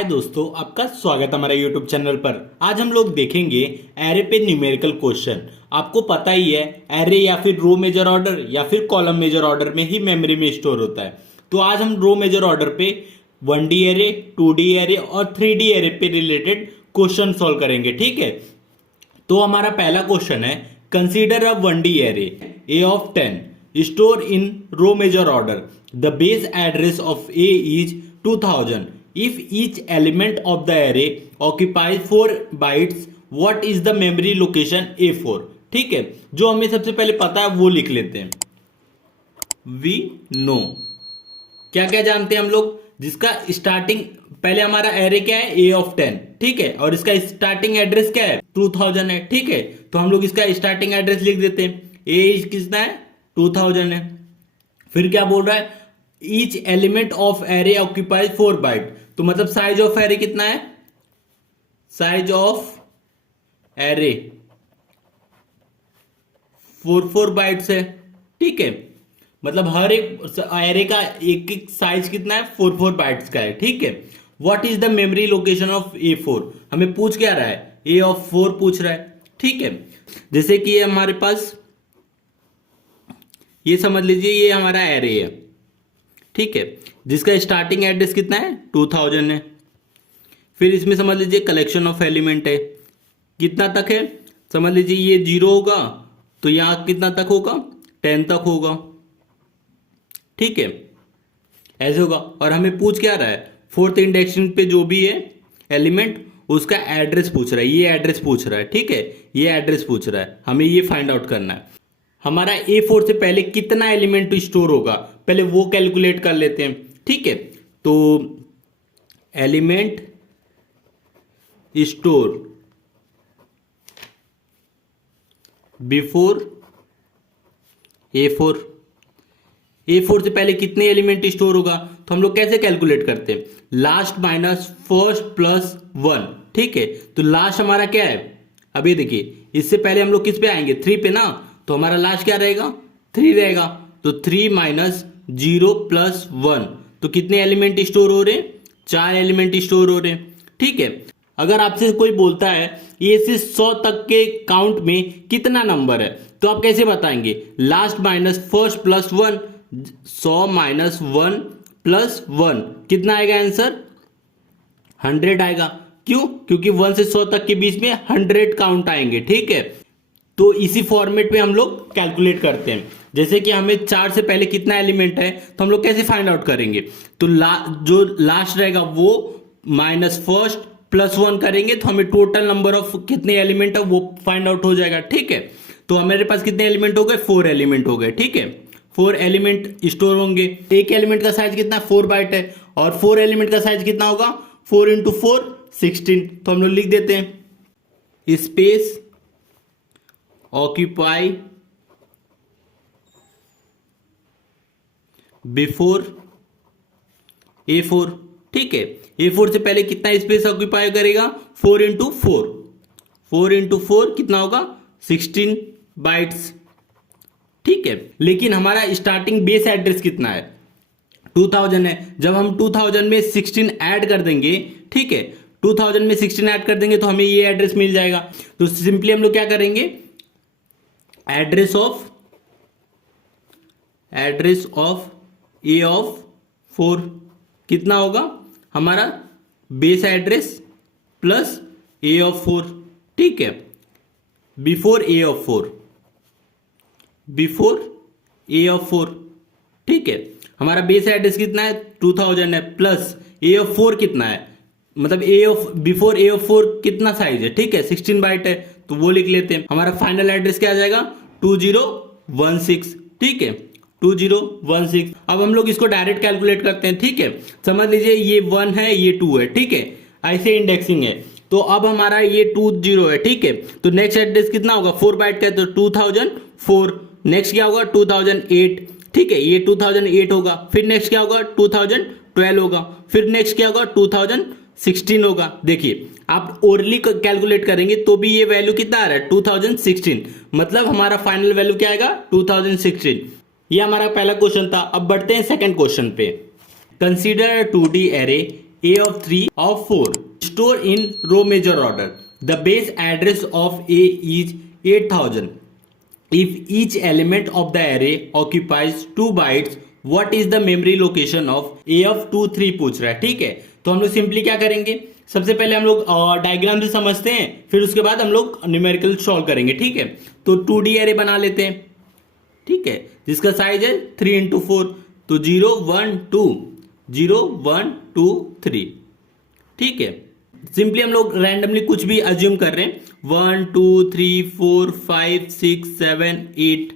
हाय दोस्तों, आपका स्वागत है हमारे यूट्यूब चैनल पर। आज हम लोग देखेंगे एरे पे न्यूमेरिकल क्वेश्चन। आपको पता ही है, एरे या फिर रो मेजर ऑर्डर या फिर कॉलम मेजर ऑर्डर में ही मेमोरी में स्टोर होता है। तो आज हम रो मेजर ऑर्डर पे 1D एरे, 2D एरे और 3D एरे पे रिलेटेड क्वेश्चन सॉल्व करेंगे, ठीक है। तो हमारा पहला क्वेश्चन है, consider a 1D array a of 10 store in row measure order. The base address of A is 2000. If each element of the array occupies 4 bytes, what is the memory location A4? ठीक है, जो हमें सबसे पहले पता है वो लिख लेते हैं। We know, क्या क्या जानते हैं हम लोग, जिसका स्टार्टिंग पहले हमारा एरे क्या है, A of 10, ठीक है, और इसका स्टार्टिंग एड्रेस क्या है, 2000 है, ठीक है। तो हम लोग इसका स्टार्टिंग एड्रेस लिख देते हैं। A कितना है, 2000 है। फिर क्या बोल रहा है, each element of array occupies 4 byte. तो मतलब साइज ऑफ एरे कितना है, साइज ऑफ एरे 4 बाइट्स है, ठीक है। मतलब हर एक एरे का एक एक साइज कितना है, 4 बाइट्स का है, ठीक है। What is the memory location of A4? हमें पूछ क्या रहा है, A of 4 पूछ रहा है, ठीक है। जैसे कि ये हमारे पास, ये समझ लीजिए ये हमारा एरे है, ठीक है, जिसका स्टार्टिंग एड्रेस कितना है, 2000 है। फिर इसमें समझ लीजिए कलेक्शन ऑफ एलिमेंट है, कितना तक है, समझ लीजिए ये 0 होगा तो यहां कितना तक होगा, 10 तक होगा, ठीक है, ऐसे होगा। और हमें पूछ क्या रहा है, 4th इंडेक्सिंग पे जो भी है एलिमेंट उसका एड्रेस पूछ रहा है, ये एड्रेस पूछ रहा है, ठीक है, ये एड्रेस पूछ रहा है, हमें ये फाइंड आउट करना है। हमारा A4 से पहले कितना एलिमेंट स्टोर होगा, पहले वो कैलकुलेट कर लेते हैं, ठीक है। तो एलिमेंट स्टोर बिफोर A4 से पहले कितने एलिमेंट स्टोर होगा, तो हम लोग कैसे कैलकुलेट करते हैं, लास्ट माइनस फर्स्ट प्लस 1, ठीक है। तो लास्ट हमारा क्या है, अभी देखिए इससे पहले हम लोग किस पे आएंगे, 3 पे ना, तो हमारा लास्ट क्या रहेगा, 3 रहेगा। तो 3 माइनस 0 प्लस 1, तो कितने एलिमेंट स्टोर हो रहे हैं, 4 एलिमेंट स्टोर हो रहे हैं, ठीक है। अगर आपसे कोई बोलता है ये से 100 तक के काउंट में कितना नंबर है, तो आप कैसे बताएंगे, last minus first plus 1, 100 minus 1 plus 1 कितना आएगा आंसर, 100 आएगा। क्यों, क्योंकि 1 से 100 तक के बीच में 100 काउंट आएंगे, ठीक है। तो इसी फॉर्मेट पे हम लोग कैलकुलेट करते हैं। जैसे कि हमें 4 से पहले कितना एलिमेंट है, तो हम लोग कैसे फाइंड आउट करेंगे, तो जो लास्ट रहेगा वो माइनस फर्स्ट प्लस 1 करेंगे, तो हमें टोटल नंबर ऑफ कितने एलिमेंट है वो फाइंड आउट हो जाएगा, ठीक है। तो हमारे पास कितने एलिमेंट हो गए, 4 एलिमेंट हो गए, ठीक है। 4 एलिमेंट स्टोर होंगे, एक एलिमेंट का साइज कितना, 4 बाइट है, और 4 एलिमेंट का साइज कितना होगा, 4 इंटू 4 16। तो हम लोग लिख देते हैं, स्पेस ऑक्यूपाई बिफोर A4, ठीक है। A4 से पहले कितना स्पेस ऑक्यूपाई करेगा, 4 इंटू 4 कितना होगा, 16 बाइट्स, ठीक है। लेकिन हमारा स्टार्टिंग बेस एड्रेस कितना है, 2000 है। जब हम 2000 में 16 ऐड कर देंगे, ठीक है, 2000 में 16 ऐड कर देंगे तो हमें ये एड्रेस मिल जाएगा। तो सिंपली हम लोग क्या करेंगे, एड्रेस ऑफ A of 4 कितना होगा, हमारा base address plus A of 4, ठीक है, बिफोर A of 4, ठीक है। हमारा बेस एड्रेस कितना है, 2000 है, प्लस A of 4 कितना है, मतलब बिफोर A of 4 कितना साइज है, ठीक है, 16 बाइट है, तो वो लिख लेते हैं। हमारा फाइनल एड्रेस क्या आ जाएगा, 2016, ठीक है, 2016। अब हम लोग इसको डायरेक्ट कैलकुलेट करते हैं, ठीक है। समझ लीजिए ये 1 है, ये 2 है, ठीक है, ऐसे इंडेक्सिंग है। तो अब हमारा ये 20 है, ठीक है। तो नेक्स्ट एड्रेस कितना होगा, 4 बाइट का है, तो 2004। नेक्स्ट क्या होगा, 2008, ठीक है, ये 2008 होगा। फिर नेक्स्ट क्या होगा, 2012 होगा। फिर नेक्स्ट क्या होगा, 2016 होगा। देखिए आप ओरली कैलकुलेट करेंगे तो भी ये वैल्यू कितना आ रहा है, 2016, मतलब हमारा फाइनल वैल्यू क्या आएगा, 2016। ये हमारा पहला क्वेश्चन था। अब बढ़ते हैं सेकंड क्वेश्चन पे। Consider 2D array A of 3 of 4 store in row major order. The base address of A is 8000. If each element of the array occupies 2 bytes, what is the memory location of A of 2 3 पूछ रहा है। ठीक है, तो हम लोग simply क्या करेंगे, सबसे पहले हम लोग डायग्राम से समझते हैं, फिर उसके बाद हम लोग न्यूमेरिकल सॉल्व करेंगे। ठीक है, तो 2D एरे बना लेते हैं। ठीक है, जिसका साइज है 3x4, तो 0 1 2 0 1 2 3। ठीक है, सिंपली हम लोग रैंडमली कुछ भी अज्यूम कर रहे हैं, 1 2 3 4 5 6 7 8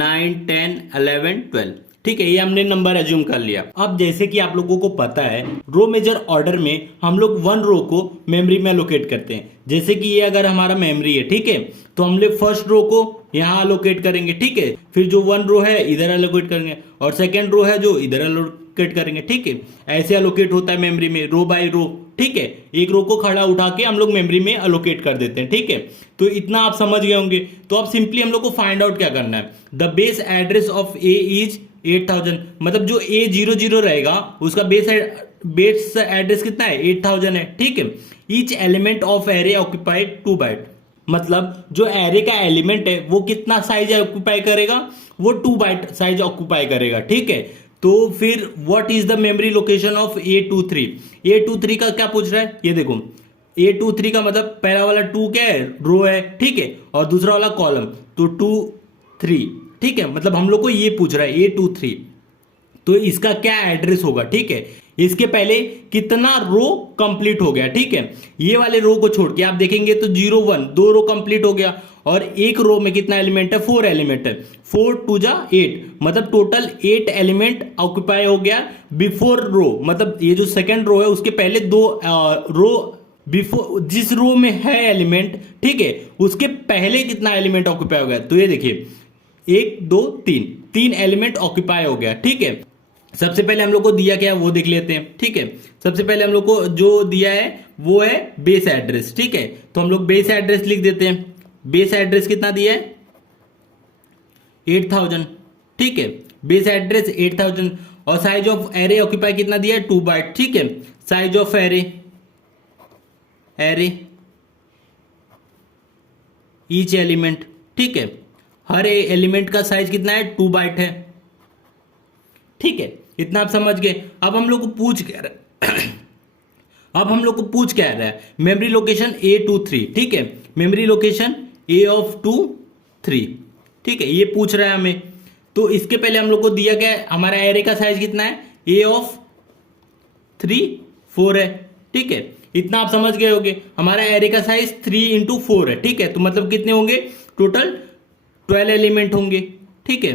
9 10 11 12। ठीक है, ये हमने नंबर अज्यूम कर लिया। अब जैसे कि आप लोगों को पता है, रो मेजर ऑर्डर में हम लोग वन रो को मेमोरी में अलोकेट करते हैं। जैसे कि ये अगर हमारा मेमोरी है, ठीक है, तो हम लोग फर्स्ट रो को यहाँ अलोकेट करेंगे। ठीक है, फिर जो वन रो है इधर अलोकेट करेंगे और सेकेंड रो है जो इधर अलोकेट करेंगे। ठीक है, ऐसे अलोकेट होता है मेमोरी में, रो बाय रो। ठीक है, एक रो को खड़ा उठा के हम लोग मेमोरी में अलोकेट कर देते हैं। ठीक है, तो इतना आप समझ गए होंगे। तो अब सिंपली हम लोग को फाइंड आउट क्या करना है, the base address of A is 8000, मतलब जो A00 रहेगा उसका बेस एड्रेस कितना है, 8000 है। ठीक है, each element of array occupied 2 byte, मतलब जो एरे का एलिमेंट है वो कितना साइज ऑक्यूपाई करेगा, वो 2 बाइट साइज ऑक्यूपाई करेगा। ठीक है, तो फिर what is the memory location of A23। A23 का क्या पूछ रहा है, ये देखो, A23 का मतलब पहला वाला 2 क्या है, रो है। ठीक है, और दूसरा वाला कॉलम, तो 2 3। ठीक है, मतलब हम लोग को ये पूछ रहा है A23, तो इसका क्या एड्रेस होगा। ठीक है, इसके पहले कितना रो कंप्लीट हो गया। ठीक है, ये वाले रो को छोड़ के आप देखेंगे तो 0 1 2 रो कंप्लीट हो गया, और एक रो में कितना एलिमेंट है, 4 एलिमेंट है। 4 2 जा 8, मतलब टोटल 8 एलिमेंट ऑक्यूपाई हो गया बिफोर रो, मतलब ये जो सेकेंड रो है उसके पहले 2 रो बिफोर, जिस रो में है एलिमेंट, ठीक है, उसके पहले कितना एलिमेंट ऑक्यूपाई हो गया। तो ये देखिए 1 2 3 एलिमेंट ऑक्यूपाई हो गया। ठीक है, सबसे पहले हम लोग को दिया क्या है वो देख लेते हैं। ठीक है, सबसे पहले हम लोग को जो दिया है वो है बेस एड्रेस। ठीक है, तो हम लोग बेस एड्रेस लिख देते हैं। बेस एड्रेस कितना दिया है, 8000। ठीक है, बेस एड्रेस 8000, और साइज ऑफ एरे ऑक्यूपाई कितना दिया है, 2 बाइट। ठीक है, size of array each element, ठीक है, हर एलिमेंट का साइज कितना है, 2 बाइट है। ठीक है, इतना आप समझ गए। अब हम लोग को पूछ क्या रहा है अब हम लोग को पूछ क्या रहा है, मेमोरी लोकेशन A23। ठीक है, मेमोरी लोकेशन A of 2 3। ठीक है, ये पूछ रहा है हमें। तो इसके पहले हम लोग को दिया क्या है, हमारा एरे का साइज कितना है, A of 3 4 है। ठीक है, इतना आप समझ गए होंगे। हमारा एरे का साइज 3 × 4 है। ठीक है, तो मतलब कितने होंगे, टोटल 12 एलिमेंट होंगे। ठीक है,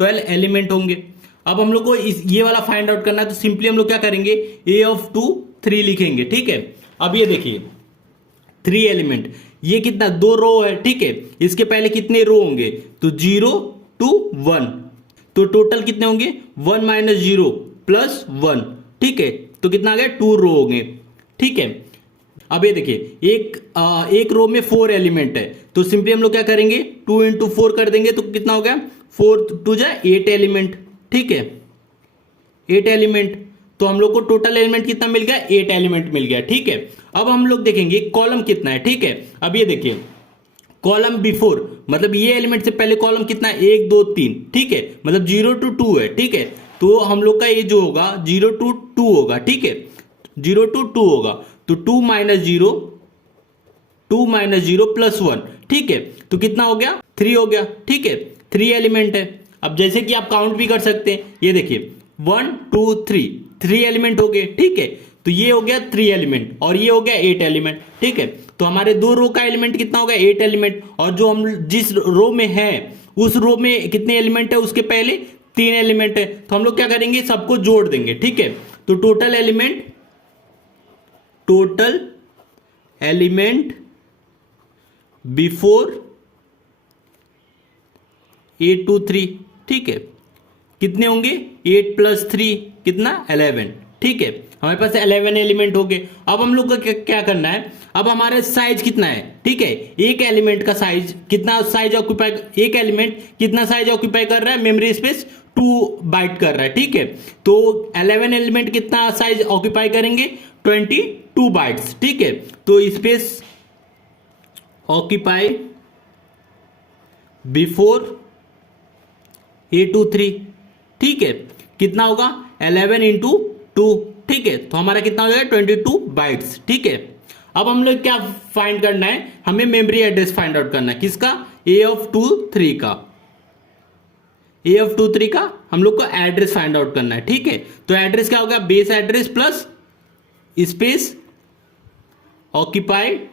12 एलिमेंट होंगे। अब हम लोग को ये वाला फाइंड आउट करना है, तो सिंपली हम लोग क्या करेंगे, A of 2 3 लिखेंगे। ठीक है, अब ये देखिए 3 एलिमेंट, ये कितना, 2 रो है। ठीक है, इसके पहले कितने रो होंगे, तो 0 2 1, तो टोटल कितने होंगे, 1 - 0 + 1। ठीक है, तो कितना आ गया, 2 रो होंगे। ठीक है, अब ये देखिए एक रो में 4 एलिमेंट है, तो सिंपली हम लोग क्या करेंगे, 2 × 4 कर देंगे, तो कितना हो गया, 4 2 जा 8 एलिमेंट। ठीक है, 8 एलिमेंट, तो हम लोग को टोटल एलिमेंट कितना मिल गया, 8 एलिमेंट मिल गया। ठीक है, अब हम लोग देखेंगे कॉलम कितना है। ठीक है, अब ये देखिए कॉलम बिफोर, मतलब ये एलिमेंट से पहले कॉलम कितना है, 1 2 3। ठीक है, मतलब 0 to 2 है। ठीक है, तो हम लोग का ये जो होगा 0 to 2 होगा। ठीक है, 0 to 2 होगा, तो 2 - 0 2 - 0 + 1। ठीक है, तो कितना हो गया, 3 हो गया। ठीक है, 3 एलिमेंट है। अब जैसे कि आप काउंट भी कर सकते हैं, ये देखिए 1 2 3 एलिमेंट हो गए। ठीक है, तो ये हो गया 3 एलिमेंट, और ये हो गया 8 एलिमेंट। ठीक है, तो हमारे 2 रो का एलिमेंट कितना हो गया, 8 एलिमेंट, और जो हम जिस रो में है उस रो में कितने एलिमेंट है, उसके पहले 3 एलिमेंट है। तो हम लोग क्या करेंगे, सबको जोड़ देंगे। ठीक है, तो टोटल एलिमेंट बिफोर A23। ठीक है, कितने होंगे, 8 + 3 कितना, 11। ठीक है, हमारे पास 11 एलिमेंट हो गए। अब हम लोग को क्या करना है, अब हमारा साइज कितना है, ठीक है, एक एलिमेंट का साइज कितना साइज ऑक्यूपाई, एक एलिमेंट कितना साइज ऑक्यूपाई कर रहा है, मेमोरी स्पेस 2 बाइट कर रहा है, ठीक है। तो 11 एलिमेंट कितना साइज ऑक्यूपाई करेंगे, 22 बाइट्स, ठीक है। तो स्पेस ऑक्यूपाई बिफोर A23, ठीक है, कितना होगा 11 इंटू 2, ठीक है, तो हमारा कितना हो जाएगा 22 बाइट्स, ठीक है। अब हम लोग क्या फाइंड करना है, हमें मेमोरी एड्रेस फाइंड आउट करना है, किसका, A23 का, A23 का हम लोग को एड्रेस फाइंड आउट करना है, ठीक है। तो एड्रेस क्या होगा, base address plus space occupied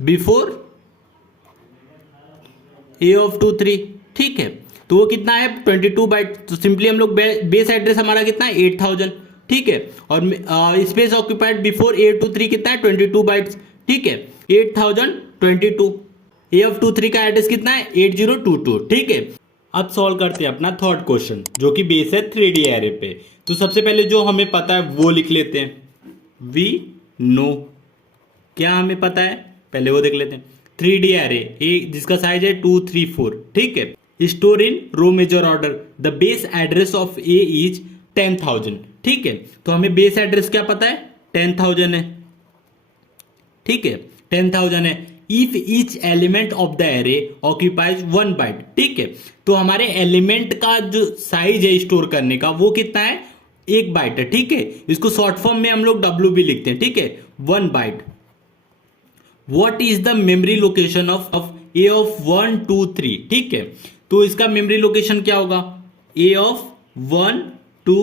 before A23, ठीक है। तो वो कितना है 22 बाइट, तो सिंपली हम लोग बेस एड्रेस हमारा कितना है 8000, ठीक है, और स्पेस ऑक्यूपाइड बिफोर A23 कितना है 22 बाइट्स, ठीक है, 8022। A23 का एड्रेस कितना है 8022, ठीक है। अब सॉल्व करते हैं अपना थर्ड क्वेश्चन जो कि बेस है 3D एरे पे। तो सबसे पहले जो हमें पता है वो लिख लेते हैं, वी नो, क्या हमें पता है पहले वो देख लेते हैं। 3D एरे ए जिसका साइज है 2 3 4, ठीक है, store in row major order, the base address of A is 10,000, ठीक है। तो हमें बेस एड्रेस क्या पता है 10,000 है, ठीक है, 10,000 है। If each element of the array occupies 1 byte, ठीक है, तो हमारे एलिमेंट का जो साइज है स्टोर करने का वो कितना है 1 बाइट है, ठीक है। इसको शॉर्ट फॉर्म में हम लोग डब्ल्यू भी लिखते हैं, ठीक है, 1 bite. What is the memory location of A of 1 2 3, ठीक है। तो इसका मेमोरी लोकेशन क्या होगा, A of 1 2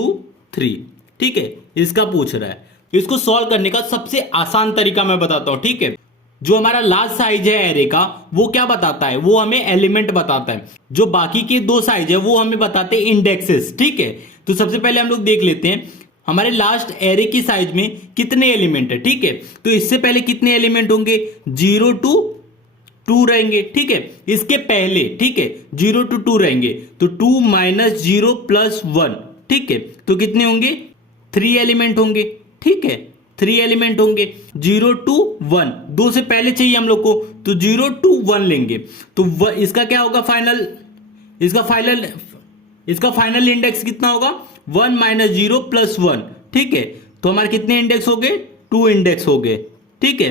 3, ठीक है, इसका पूछ रहा है। इसको सॉल्व करने का सबसे आसान तरीका मैं बताता हूं, ठीक है। जो हमारा लार्ज साइज है एरे का वो क्या बताता है, वो हमें एलिमेंट बताता है, जो बाकी के 2 साइज है वो हमें बताते हैं इंडेक्सेस, ठीक है। तो सबसे पहले हम लोग देख लेते हैं हमारे लास्ट एरे की साइज में कितने एलिमेंट है, ठीक है। तो इससे पहले कितने एलिमेंट होंगे 0 to 2 रहेंगे, ठीक है, इसके पहले, ठीक है, 0 to 2 रहेंगे, तो 2 - 0 + 1, ठीक है, तो कितने होंगे 3 एलिमेंट होंगे, ठीक है, 3 एलिमेंट होंगे। 0 to 1 2 से पहले चाहिए हम लोग को, तो 0 to 1 लेंगे, तो इसका क्या होगा फाइनल, इसका फाइनल इंडेक्स कितना होगा 1 - 0 + 1, ठीक है। तो हमारे कितने इंडेक्स हो गए 2 इंडेक्स हो गए, ठीक है।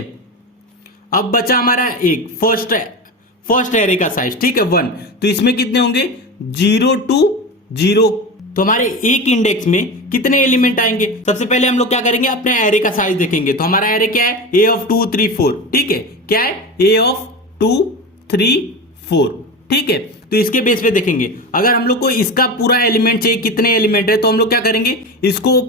अब बचा हमारा एक फर्स्ट एरे का साइज, ठीक है 1, तो इसमें कितने होंगे 0 to 0, तो हमारे एक इंडेक्स में कितने एलिमेंट आएंगे। सबसे पहले हम लोग क्या करेंगे अपने एरे का साइज देखेंगे, तो हमारा एरे क्या है A of 2 3 4, ठीक है, क्या है A of 2 3 4, ठीक है। तो इसके बेस पे देखेंगे, अगर हम लोग को इसका पूरा एलिमेंट चाहिए कितने एलिमेंट है, तो हम लोग क्या करेंगे इसको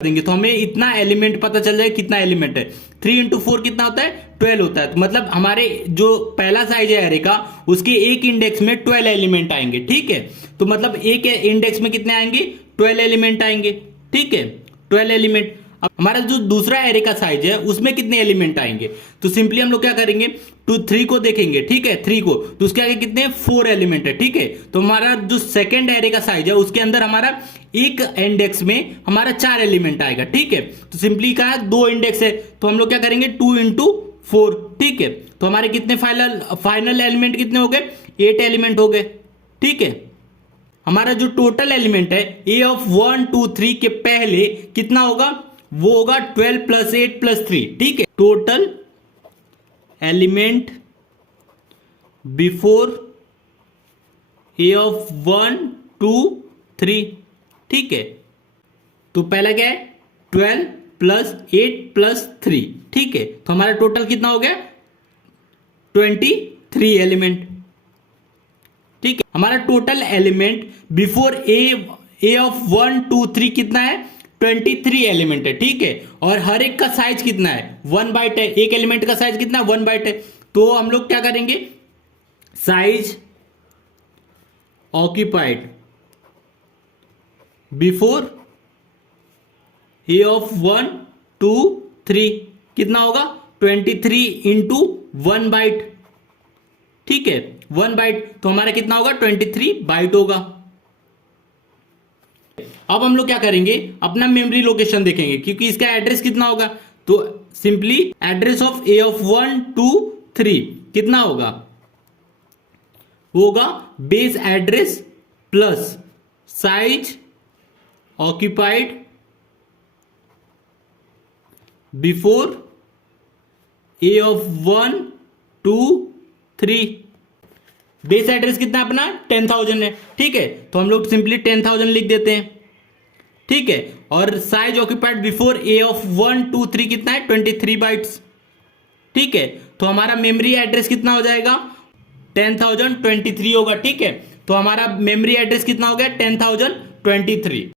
देंगे, तो हमें इतना एलिमेंट पता चल जाए कितना एलिमेंट है। 3 × 4 कितना होता है 12 होता है, तो मतलब हमारे जो पहला साइज है एरे का उसके एक इंडेक्स में 12 एलिमेंट आएंगे, ठीक है। तो मतलब एक इंडेक्स में कितने आएंगे 12 एलिमेंट आएंगे, ठीक है, 12 एलिमेंट। अब हमारा जो दूसरा एरे का साइज है उसमें कितने एलिमेंट आएंगे, तो सिंपली हम लोग क्या करेंगे 2 3 को देखेंगे, ठीक है, 3 को, तो उसके आगे कितने 4 एलिमेंट है, ठीक है। तो हमारा जो सेकंड एरे का साइज है उसके अंदर हमारा एक इंडेक्स में हमारा 4 एलिमेंट आएगा, ठीक है। तो सिंपली कहा 2 इंडेक्स है, तो हम लोग क्या करेंगे 2 × 4, ठीक है। तो हमारे कितने फाइनल एलिमेंट कितने हो गए 8 एलिमेंट हो गए, ठीक है। हमारा जो टोटल एलिमेंट है A of 1 2 3 के पहले कितना होगा, वो होगा 12 + 8 + 3, ठीक है। Total element before A of 1 2 3, ठीक है। तो पहला क्या है 12 + 8 + 3, ठीक है। तो हमारा टोटल कितना हो गया 23 एलिमेंट, ठीक है। हमारा total element before A of 1 2 3 कितना है 23 एलिमेंट है, ठीक है। और हर एक का साइज कितना है 1 बाइट है, एक एलिमेंट का साइज कितना 1 बाइट है। तो हम लोग क्या करेंगे size occupied before A of 1 2 3 कितना होगा 23 × 1 बाइट, ठीक है, 1 बाइट, तो हमारा कितना होगा 23 बाइट होगा, अब हम लोग क्या करेंगे, अपना मेमोरी लोकेशन देखेंगे, क्योंकि इसका एड्रेस कितना होगा, तो simply address of A of 1 2 3 कितना होगा, वो होगा base address plus size occupied before A of 1 2 3। Base address कितना अपना 10,000 है, ठीक है, तो हम लोग सिंपली 10,000 लिख देते हैं, ठीक है। और size occupied before A of 1 2 3 कितना है 23 बाइट्स, ठीक है। तो हमारा मेमोरी एड्रेस कितना हो जाएगा 10,023 होगा, ठीक है। तो हमारा मेमोरी एड्रेस कितना हो गया 10,023।